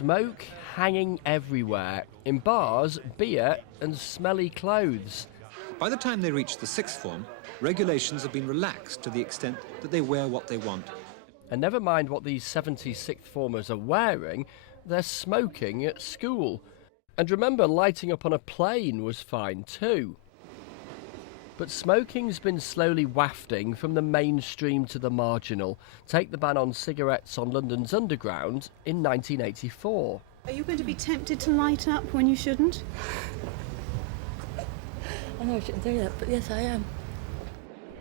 Smoke hanging everywhere, in bars, beer and smelly clothes. By the time they reach the sixth form, regulations have been relaxed to the extent that they wear what they want. And never mind what these 70 sixth formers are wearing, they're smoking at school. And remember, lighting up on a plane was fine too. But smoking's been slowly wafting from the mainstream to the marginal. Take the ban on cigarettes on London's Underground in 1984. Are you going to be tempted to light up when you shouldn't? I know I shouldn't do that, but yes, I am.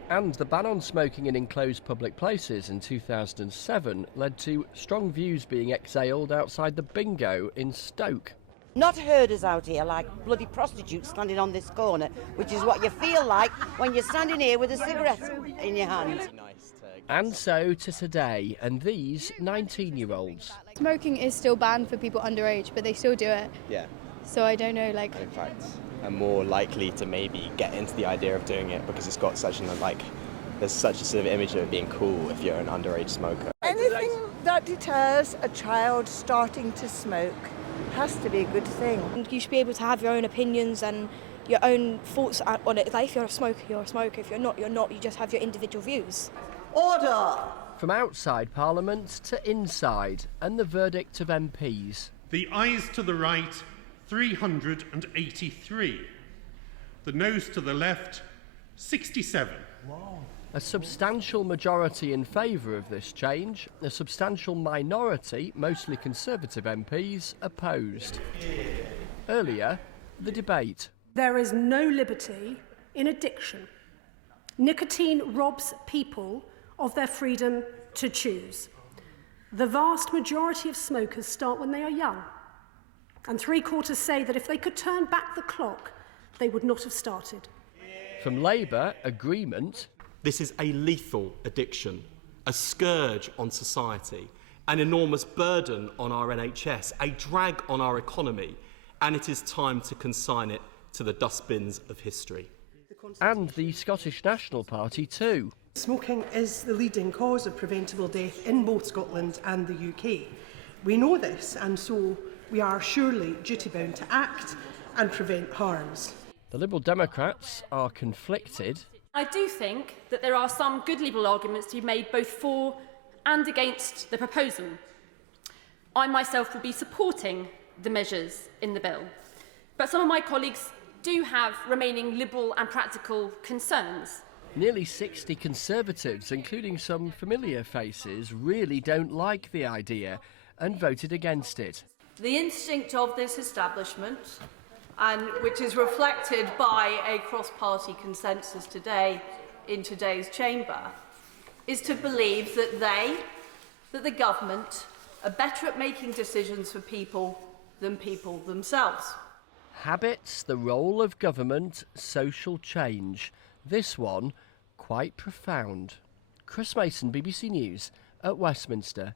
And the ban on smoking in enclosed public places in 2007 led to strong views being exhaled outside the Bingo in Stoke. Not herders out here like bloody prostitutes standing on this corner, which is what you feel like when you're standing here with a cigarette in your hand. And so to today, and these 19-year-olds. Smoking is still banned for people underage, but they still do it. Yeah. So I don't know, like... In fact, I'm more likely to maybe get into the idea of doing it because it's got such there's such a sort of image of it being cool if you're an underage smoker. Anything that deters a child starting to smoke has to be a good thing. You should be able to have your own opinions and your own thoughts on it. Like if you're a smoker, you're a smoker. If you're not, you're not. You just have your individual views. Order! From outside Parliament to inside, and the verdict of MPs. The ayes to the right, 383. The noes to the left, 67. Wow. A substantial majority in favour of this change, a substantial minority, mostly Conservative MPs, opposed. Earlier, the debate. There is no liberty in addiction. Nicotine robs people of their freedom to choose. The vast majority of smokers start when they are young, and 3/4 say that if they could turn back the clock, they would not have started. From Labour, agreement. This is a lethal addiction, a scourge on society, an enormous burden on our NHS, a drag on our economy, and it is time to consign it to the dustbins of history. And the Scottish National Party too. Smoking is the leading cause of preventable death in both Scotland and the UK. We know this, and so we are surely duty-bound to act and prevent harms. The Liberal Democrats are conflicted. I do think that there are some good Liberal arguments to be made both for and against the proposal. I myself will be supporting the measures in the bill, but some of my colleagues do have remaining liberal and practical concerns. Nearly 60 Conservatives, including some familiar faces, really don't like the idea and voted against it. The instinct of this establishment, and which is reflected by a cross-party consensus today in today's chamber, is to believe that the government, are better at making decisions for people than people themselves. Habits, the role of government, social change. This one, quite profound. Chris Mason, BBC News at Westminster.